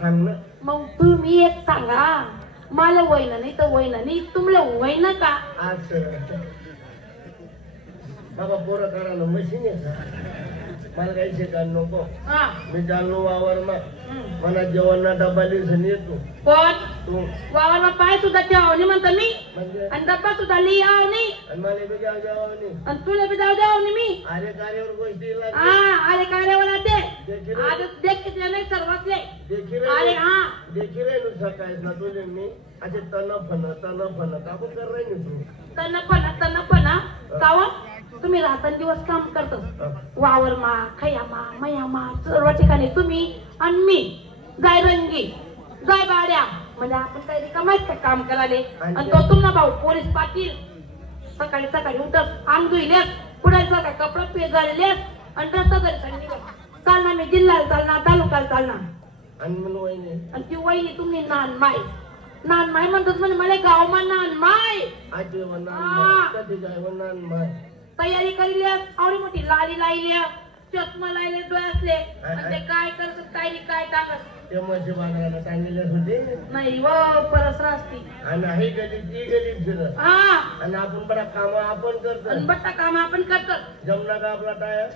सांग ना. मग तुम्ही एक सांगा, मला वैन नाही तर वैन नाही, तुम्हाला वैन का? असं बाबा पोरं करायला मशीन आहे का? मला काही शिकायला नको. मी चाललो वावर मला जेवणला डबा लिहून येतो. कोण? तू. वावर पाय सुद्धा ठेवावं म्हणतो मी, म्हणजे आणि डब्बा सुद्धा लिहाव नाही, आणि मला बी जाऊ द्यावं नाही, आणि तुला बी जाऊ द्यावं नाही मी. अरे कार्यावर गोष्टी अरे कार्यावर ते देखील आज देखील नाही सर्वातले. देखील अरे हा देखील आहे नुसतं काय ना तुझे मी असे तन फन काबू कर रही तू तनपणा कावा तुम्ही रात्र दिवस काम करता वावर मा खयामा मयामा सर्व ठिकाणी तुम्ही आणि मी जाय रंगी जाय बाड्या म्हणजे आपण काही रिकामाच का काम करायले. आणि तो तुमना भाऊ पोलीस पाटील सकाळी सकाळी उठत अंग धुईलेस पुढे का कपडा पेजाळलेस आणि रस्ता तरी चालणार मी जिल्ह्याला चालणार तालुक्याला चालणार. आणि ती वहिनी तुम्ही नान माय म्हणतात म्हणजे मला गाव मा नान माय तयारी करी आवडी मोठी लाली लाईले चष्मा लाईले डोळ्यातले ते काय करतात काय टाकत ते मशी बांधायला सांगितलं होते नाही व परस असती आणि गली ती गली फिरत आणि आपण बडा काम आपण करतो आणि बट्टा काम आपण करतो. जमला का आपला टायर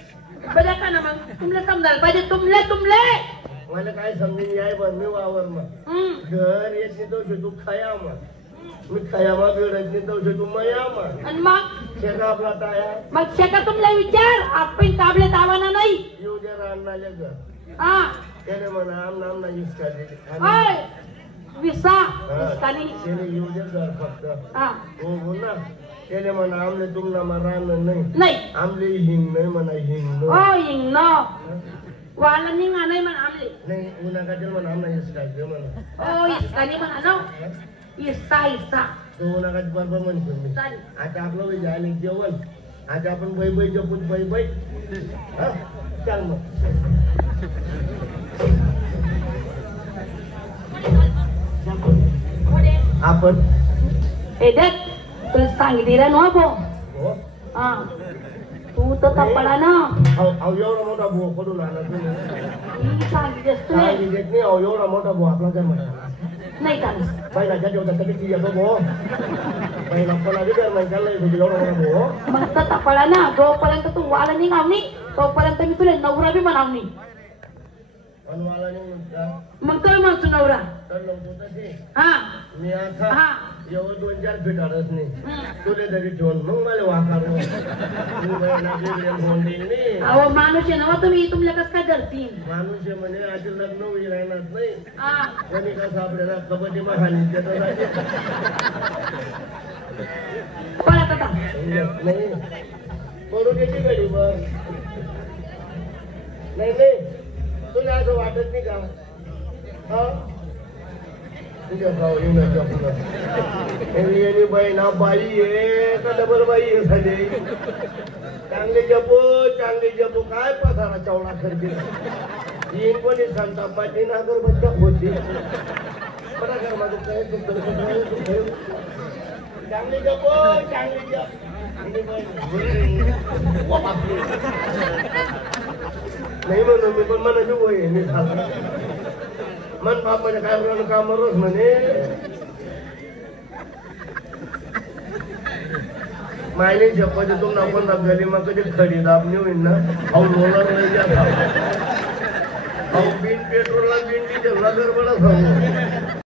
बघा का ना मग तुमले समजायला पाहिजे. तुमले मला काय समजून याय बरं मी वावर मग घर येत नाही तो तू खाया मग मी खाया मग वेळत नाही तो तू मया मग आणि मग शेका आपला टायर मग शेका तुमला विचार आपण काबले आव्हाना नाही येऊ दे राहणाले घर त्याने म्हणा आमना आमना इसका दे विसा इसकानी त्याने येऊ दे घर फक्त हो हो ना त्याने म्हणा आमले तुमना मग राहणं नाही आमले हिंग नाही म्हणा हिंग हो हिंग न वाला निघा नाही म्हणा आमले नाही उन्हा काटेल म्हणा आमना इसका दे म्हणा हो इसकानी म्हणा ना इस्सा तो उन्हा काट बरोबर म्हणतो मी. आता आपलं वय झालं जेवण आता आपण बै जपून बै चाल मग आपण हे देख तुला सांगितली रे नो भो तू तर तपडा ना एवढा मोठा भो पडून आला तुम्ही सांगितलं नाही एवढा मोठा भो आपला काय म्हणा नाही चालेल पहिला जेवता कधी येतो भो पहिला कोणा बी कर नाही एवढा मोठा भो मग तर तपडा ना जोपर्यंत तू वाला निघावनी तोपर्यंत मी तुला नवरा बी म्हणावनी मग तर म्हणतो नवरा मी आता एवढं 2-4 फीट अडच नाही तुले तरी ठेवून मग मला वाकार अहो माणूस आहे ना तुम्ही तुमल्या कसं काय धरतील माणूस आहे म्हणजे आधी लग्न होई राहणार नाही कोणी कसं आपल्याला कबड्डी मा खाली पळत आता नाही पडून येते गडी बर नाही तुला असं वाटत नाही का तुझ्या भाऊ येऊन बहिणा बाई आहे का डबल बाई आहे साधे चांगले जपू काय पसारा चवडा करते येईन कोणी सांगता पाठी नागर बच्चा होती बरा कर माझं काय चांगले जप नाही म्हणून मी पण म्हणायचं वय मी मन बाप म्हणजे काय काम रोज म्हणे मायने शपथ तुम आपण गली मग कधी खडी दाबणी होईल ना अहो लोला नाही बिन पेट्रोलला बिन डिझेलला गडबडच हवं